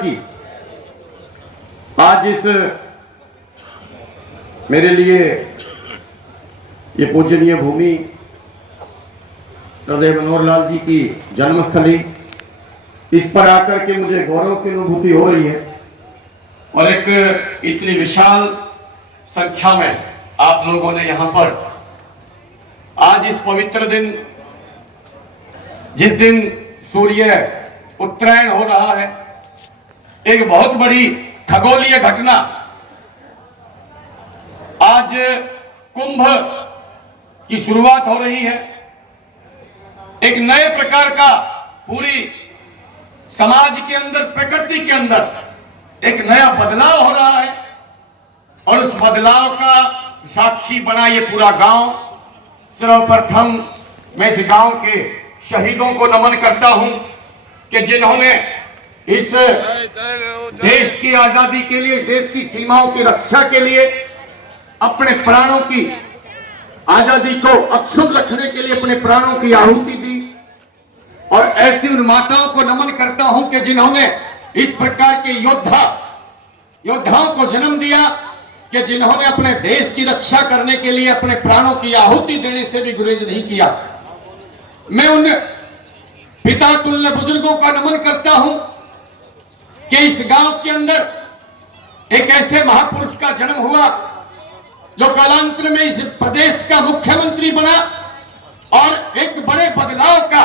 की। आज इस मेरे लिए ये पूजनीय भूमि सरदेव मनोहरलाल जी की जन्मस्थली, इस पर आकर के मुझे गौरव की अनुभूति हो रही है। और एक इतनी विशाल संख्या में आप लोगों ने यहां पर आज इस पवित्र दिन, जिस दिन सूर्य उत्तरायण हो रहा है, एक बहुत बड़ी खगोलीय घटना, आज कुंभ की शुरुआत हो रही है। एक नए प्रकार का पूरी समाज के अंदर, प्रकृति के अंदर एक नया बदलाव हो रहा है। और उस बदलाव का साक्षी बना ये पूरा गांव। सर्वप्रथम मैं इस गांव के शहीदों को नमन करता हूं कि जिन्होंने इस देश की आजादी के लिए, इस देश की सीमाओं की रक्षा के लिए अपने प्राणों की, आजादी को अक्षुब्ध रखने के लिए अपने प्राणों की आहुति दी। और ऐसी उन माताओं को नमन करता हूं कि जिन्होंने इस प्रकार के योद्धाओं को जन्म दिया, कि जिन्होंने अपने देश की रक्षा करने के लिए अपने प्राणों की आहुति देने से भी गुरेज नहीं किया। मैं उन पिता तुल्य बुजुर्गों का नमन करता हूं कि इस गांव के अंदर एक ऐसे महापुरुष का जन्म हुआ जो कालांतर में इस प्रदेश का मुख्यमंत्री बना, और एक बड़े बदलाव का,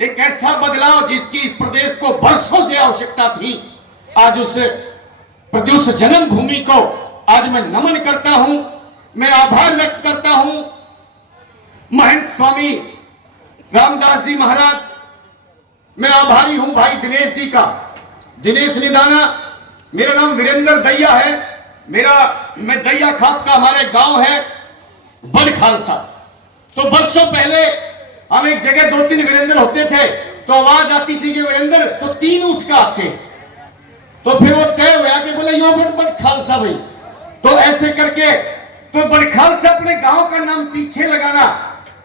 एक ऐसा बदलाव जिसकी इस प्रदेश को वर्षों से आवश्यकता थी। आज उस जन्म भूमि को आज मैं नमन करता हूं, मैं आभार व्यक्त करता हूं महंत स्वामी रामदास जी महाराज। मैं आभारी हूं भाई दिनेश जी का, दिनेश निदाना। मेरा नाम वीरेंद्र दैया है, मैं दैया खाप का, हमारे गांव है बड़ खालसा। तो वर्षों पहले हम एक जगह 2-3 वीरेंद्र होते थे, तो आवाज आती थी कि वीरेंद्र, तो 3 उठ का आते। तो फिर वो तय हुआ कि बोले यो बड़ खालसा भाई। तो ऐसे करके तो बड़ खालसा अपने गांव का नाम पीछे लगाना,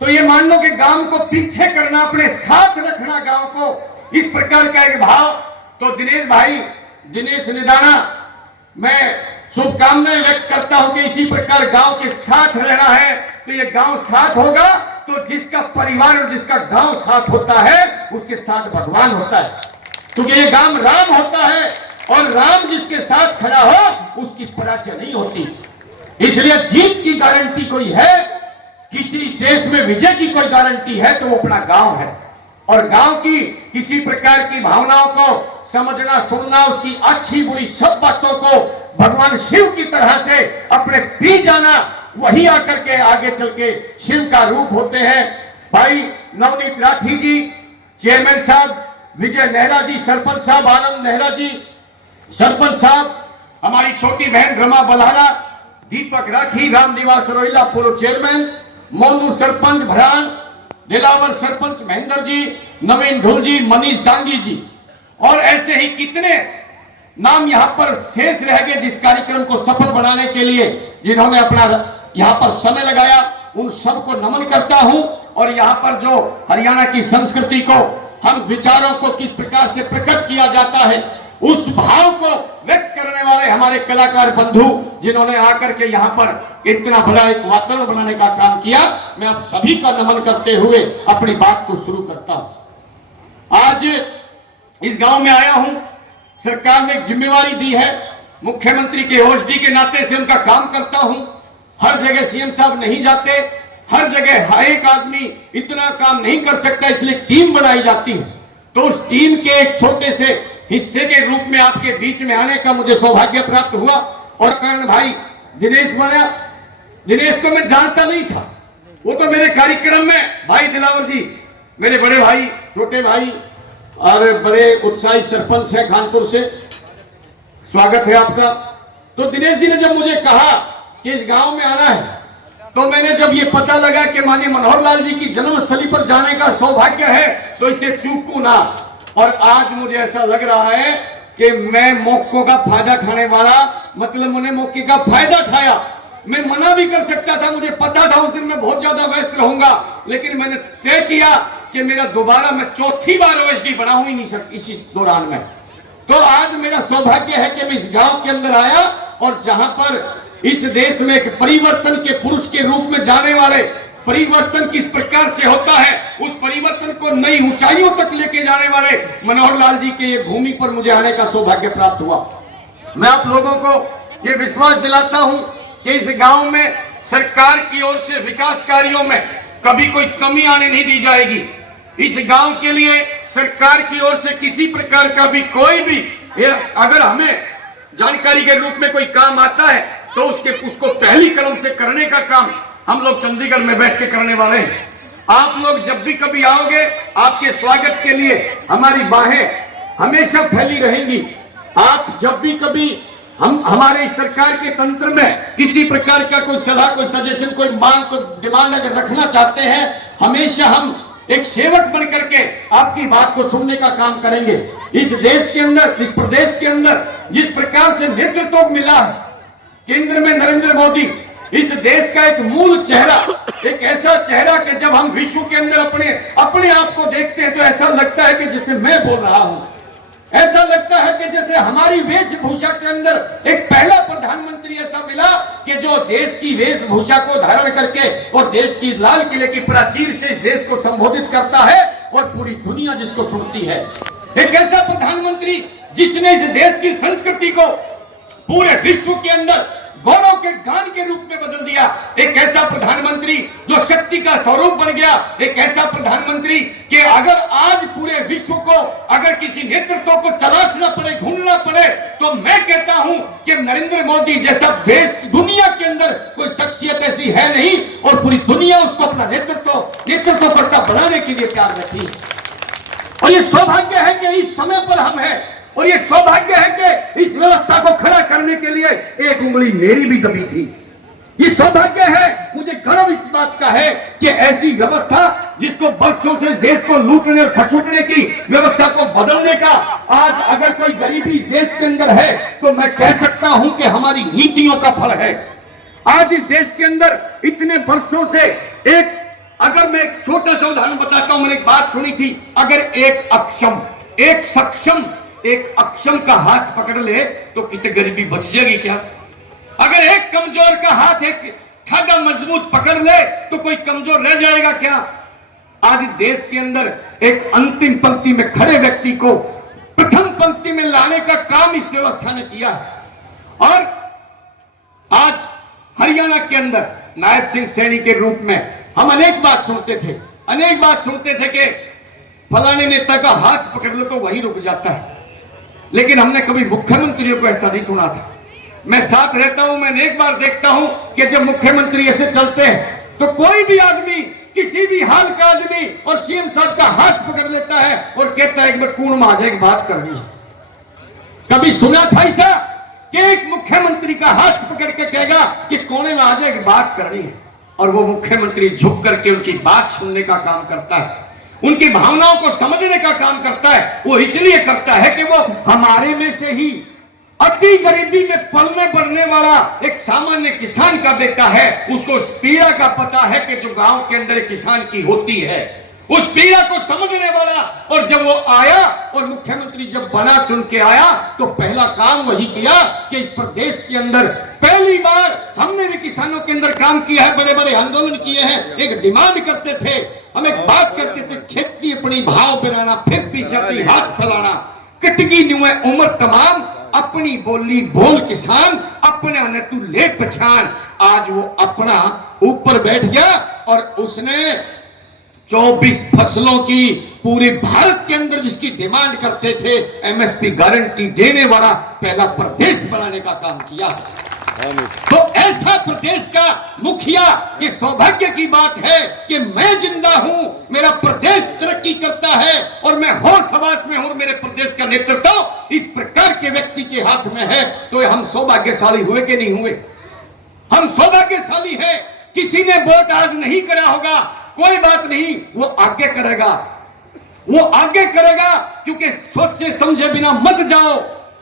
तो ये मान लो कि गांव को पीछे करना, अपने साथ रखना गांव को, इस प्रकार का एक भाव। तो दिनेश भाई, दिनेश निदाना, मैं शुभकामनाएं व्यक्त करता हूं कि इसी प्रकार गांव के साथ रहना है। तो ये गांव साथ होगा तो जिसका परिवार और जिसका गांव साथ होता है उसके साथ भगवान होता है, क्योंकि ये गांव राम होता है, और राम जिसके साथ खड़ा हो उसकी पराजय नहीं होती। इसलिए जीत की गारंटी कोई है, किसी देश में विजय की कोई गारंटी है तो वो अपना गांव है। और गांव की किसी प्रकार की भावनाओं को समझना, सुनना, उसकी अच्छी बुरी सब बातों को भगवान शिव की तरह से अपने पी जाना, वही आकर के आगे चल के शिव का रूप होते हैं। भाई नवनीत राठी जी, चेयरमैन साहब विजय नेहरा जी, सरपंच साहब आनंद नेहरा जी, सरपंच साहब, हमारी छोटी बहन रमा बल्हारा, दीपक राठी, रामनिवास रोहिला पूर्व चेयरमैन, मोनू सरपंच भरान, दिलावर सरपंच महेंद्र जी, नवीन धुल जी, मनीष डांगी जी, और ऐसे ही कितने नाम यहां पर शेष रह गए जिस कार्यक्रम को सफल बनाने के लिए जिन्होंने अपना यहां पर समय लगाया। उन सबको नमन करता हूं। और यहां पर जो हरियाणा की संस्कृति को, हम विचारों को किस प्रकार से प्रकट किया जाता है, उस भाव को व्यक्त करने वाले हमारे कलाकार बंधु जिन्होंने आकर के यहां पर इतना बड़ा एक वातावरण बनाने का काम किया, मैं आप सभी का नमन करते हुए अपनी बात को शुरू करता हूं। आज इस गांव में आया हूं, सरकार ने एक जिम्मेवारी दी है, मुख्यमंत्री के ओएसडी के नाते से उनका काम करता हूं। हर जगह सीएम साहब नहीं जाते, हर जगह हर एक आदमी इतना काम नहीं कर सकता, इसलिए टीम बनाई जाती है। तो उस टीम के एक छोटे से हिस्से के रूप में आपके बीच में आने का मुझे सौभाग्य प्राप्त हुआ। और कारण भाई दिनेश बना, दिनेश को मैं जानता नहीं था, वो तो मेरे कार्यक्रम में भाई दिलावर जी, मेरे बड़े भाई, छोटे भाई और बड़े उत्साही सरपंच है खानपुर से, स्वागत है आपका। तो दिनेश जी ने जब मुझे कहा कि इस गांव में आना है, तो मैंने जब ये पता लगा कि माननीय मनोहरलाल जी की जन्मस्थली पर जाने का सौभाग्य है, तो इसे चूकू ना। और आज मुझे ऐसा लग रहा है कि मैं मौकों का फायदा उठाने वाला, मतलब मैंने मौके का फायदा उठाया। मैं मना भी कर सकता था, मुझे पता था उस दिन मैं बहुत ज्यादा व्यस्त रहूंगा, लेकिन मैंने तय किया कि मेरा दोबारा, मैं चौथी बार ओएसडी बना ही नहीं सकती इसी दौरान में। तो आज मेरा सौभाग्य है कि मैं इस गांव के अंदर आया और जहां पर इस देश में एक परिवर्तन के पुरुष के रूप में जाने वाले, परिवर्तन किस प्रकार से होता है उस परिवर्तन को नई ऊंचाइयों तक लेके जाने वाले मनोहर लाल जी के ये भूमि पर मुझे आने का सौभाग्य प्राप्त हुआ। मैं आप लोगों को ये विश्वास दिलाता हूं कि इस गांव में सरकार की ओर से विकास कार्यों में कभी कोई कमी आने नहीं दी जाएगी। इस गांव के लिए सरकार की ओर से किसी प्रकार का भी कोई भी अगर हमें जानकारी के रूप में कोई काम आता है तो उसको पहली कलम से करने का काम हम लोग चंडीगढ़ में बैठ के करने वाले हैं। आप लोग जब भी कभी आओगे, आपके स्वागत के लिए हमारी बाहें हमेशा फैली रहेंगी। आप जब भी कभी हमारे सरकार के तंत्र में किसी प्रकार का कोई सलाह, कोई सजेशन, कोई मांग, कोई डिमांड अगर रखना चाहते हैं, हमेशा हम एक सेवक बन करके आपकी बात को सुनने का काम करेंगे। इस देश के अंदर, इस प्रदेश के अंदर जिस प्रकार से नेतृत्व मिला है, केंद्र में नरेंद्र मोदी, इस देश का एक मूल चेहरा, एक ऐसा चेहरा कि जब हम विश्व के अंदर अपने आप को देखते हैं तो ऐसा लगता है कि जैसे मैं बोल रहा हूं, ऐसा लगता है कि जैसे हमारी वेशभूषा के अंदर एक पहला प्रधानमंत्री ऐसा मिला कि जो देश की वेशभूषा को धारण करके और देश की लाल किले की प्राचीर से इस देश को संबोधित करता है और पूरी दुनिया जिसको सुनती है। एक ऐसा प्रधानमंत्री जिसने इस देश की संस्कृति को पूरे विश्व के अंदर गौरव के गान के रूप में बदल दिया। एक ऐसा प्रधानमंत्री जो शक्ति का स्वरूप बन गया। एक ऐसा प्रधानमंत्री कि अगर आज पूरे विश्व को अगर किसी नेतृत्व को तलाशना पड़े, ढूंढना पड़े, तो मैं कहता हूं कि नरेंद्र मोदी जैसा देश दुनिया के अंदर कोई शख्सियत ऐसी है नहीं और पूरी दुनिया उसको अपना नेतृत्वकर्ता बनाने के लिए तैयार बैठी। और ये सौभाग्य है कि इस समय पर हम हैं और ये सौभाग्य है कि इस व्यवस्था को खड़ा करने के लिए एक उंगली मेरी भी दबी थी। ये सौभाग्य है, मुझे गर्व इस बात का है कि ऐसी व्यवस्था जिसको वर्षों से देश को लूटने और खसूटने की व्यवस्था को बदलने का आज अगर कोई गरीबी इस देश के अंदर है तो मैं कह सकता हूं कि हमारी नीतियों का फल है। आज इस देश के अंदर इतने वर्षों से अगर मैं एक छोटा सा उदाहरण बताता हूं, मैंने एक बात सुनी थी, अगर एक अक्षम का हाथ पकड़ ले तो कितनी गरीबी बच जाएगी क्या? अगर एक कमजोर का हाथ एक ठाडा मजबूत पकड़ ले तो कोई कमजोर रह जाएगा क्या? आज देश के अंदर एक अंतिम पंक्ति में खड़े व्यक्ति को प्रथम पंक्ति में लाने का काम इस व्यवस्था ने किया। और आज हरियाणा के अंदर नायब सिंह सैनी के रूप में हम अनेक बात सुनते थे कि फलाने नेता का हाथ पकड़ लो तो वही रुक जाता है, लेकिन हमने कभी मुख्यमंत्रियों को ऐसा नहीं सुना था। मैं साथ रहता हूं, मैं अनेक बार देखता हूं कि जब मुख्यमंत्री ऐसे चलते हैं तो कोई भी आदमी, किसी भी हाल का आदमी और सीएम साहब का हाथ पकड़ लेता है और कहता है एक बार कूण में आ जाए, एक बात करनी है। कभी सुना था ऐसा कि एक मुख्यमंत्री का हाथ पकड़ के कहेगा कि कोने में आ जाए, एक बात करनी है, और वो मुख्यमंत्री झुक करके उनकी बात सुनने का काम करता है, उनकी भावनाओं को समझने का काम करता है। वो इसलिए करता है कि वो हमारे में से ही अति गरीबी में पलने बढ़ने वाला एक सामान्य किसान का बेटा है। उसको उस पीड़ा का पता है कि जो गांव के अंदर किसान की होती है, उस पीड़ा को समझने वाला। और जब वो आया और मुख्यमंत्री जब बना चुन के आया तो पहला काम वही किया कि इस प्रदेश के अंदर पहली बार हमने भी किसानों के अंदर काम किया है, बड़े बड़े आंदोलन किए हैं। एक डिमांड करते थे, हम एक बात करते थे, खेती अपनी भाव बिराना, फिर पीछे हाथ फैलाना, कटगी न्यू उम्र तमाम, अपनी बोली बोल किसान, अपने न तू ले पहचान। आज वो अपना ऊपर बैठ गया और उसने 24 फसलों की पूरे भारत के अंदर जिसकी डिमांड करते थे, एमएसपी गारंटी देने वाला पहला प्रदेश बनाने का काम किया। तो ऐसा प्रदेश का मुखिया, ये सौभाग्य की बात है कि मैं जिंदा हूं, मेरा प्रदेश तरक्की करता है और मैं होश हवास में हूं, मेरे प्रदेश का नेतृत्व इस प्रकार के व्यक्ति के हाथ में है। तो हम सौभाग्यशाली हुए कि नहीं हुए? हम सौभाग्यशाली हैं। किसी ने वोट आज नहीं करा होगा, कोई बात नहीं, वो आगे करेगा, क्योंकि सोचे समझे बिना मत जाओ।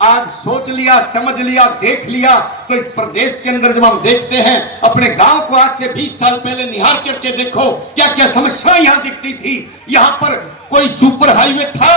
आज सोच लिया, समझ लिया, देख लिया। तो इस प्रदेश के अंदर जब हम देखते हैं अपने गांव को, आज से 20 साल पहले निहार करके देखो क्या क्या समस्याएं यहां दिखती थी। यहां पर कोई सुपर हाईवे था?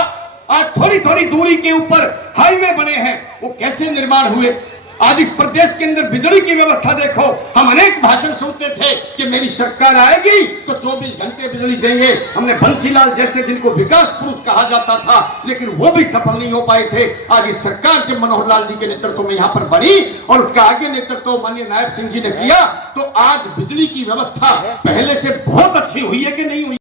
आज थोड़ी थोड़ी दूरी के ऊपर हाईवे बने हैं, वो कैसे निर्माण हुए। आज इस प्रदेश के अंदर बिजली की व्यवस्था देखो। हम अनेक भाषण सुनते थे कि मेरी सरकार आएगी तो 24 घंटे बिजली देंगे। हमने बंसीलाल जैसे जिनको विकास पुरुष कहा जाता था, लेकिन वो भी सफल नहीं हो पाए थे। आज इस सरकार जब मनोहर लाल जी के नेतृत्व में यहाँ पर बनी और उसका आगे नेतृत्व माननीय नायब सिंह जी ने किया, तो आज बिजली की व्यवस्था पहले से बहुत अच्छी हुई है कि नहीं हुई।